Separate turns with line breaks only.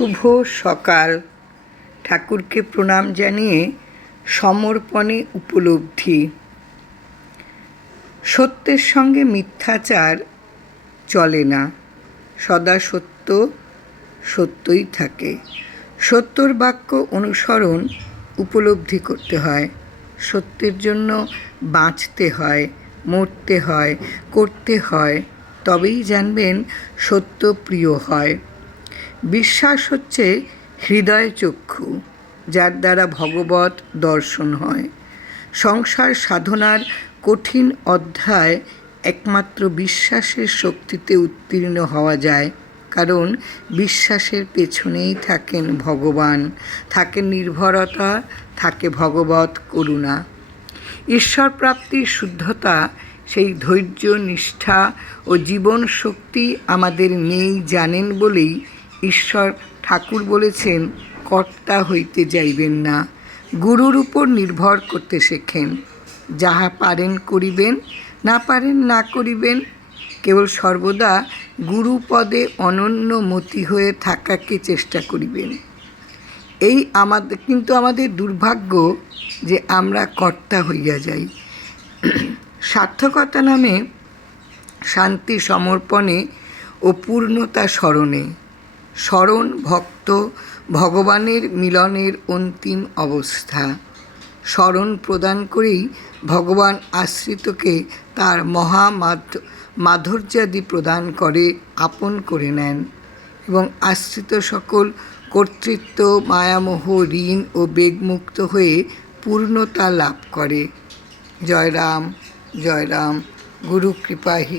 শুভ সকাল। ঠাকুরকে প্রণাম জানিয়ে সমর্পণে উপলব্ধি। সত্যের সঙ্গে মিথ্যাচার চলে না। সদা সত্য, সত্যই থাকে। সত্যর বাক্য অনুসরণ উপলব্ধি করতে হয়। সত্যের জন্য বাঁচতে হয়, মরতে হয়, করতে হয়, তবেই জানবেন সত্য প্রিয় হয়। বিশ্বাস হচ্ছে হৃদয় চক্ষু, যার দ্বারা ভগবত দর্শন হয়। সংসার সাধনার কঠিন অধ্যায় একমাত্র বিশ্বাসের শক্তিতে উত্তীর্ণ হওয়া যায়, কারণ বিশ্বাসের পেছনেই থাকেন ভগবান, থাকে নির্ভরতা, থাকে ভগবত করুণা। ঈশ্বর প্রাপ্তির শুদ্ধতা, সেই ধৈর্য, নিষ্ঠা ও জীবন শক্তি আমাদের নেই জানেন বলেই ঈশ্বর ঠাকুর বলেছেন, কর্তা হইতে যাইবেন না। গুরুর উপর নির্ভর করতে শেখেন। যাহা পারেন করিবেন, না পারেন না করিবেন। কেবল সর্বদা গুরুপদে অনন্য মতি হয়ে থাকাকে চেষ্টা করিবেন। এই আমাদের কিন্তু আমাদের দুর্ভাগ্য যে আমরা কর্তা হইয়া যাই। সার্থকতা নামে শান্তি সমর্পণে ও পূর্ণতা স্মরণে। স্মরণ ভক্ত ভগবানের মিলনের অন্তিম অবস্থা। স্মরণ প্রদান করেই ভগবান আশ্রিতকে তার মহা মাধুর্যাদি প্রদান করে, আপন করে নেন এবং আশ্রিত সকল কর্তৃত্ব, মায়ামোহ, ঋণ ও বেগমুক্ত হয়ে পূর্ণতা লাভ করে। জয় রাম জয় রাম, গুরু কৃপাহি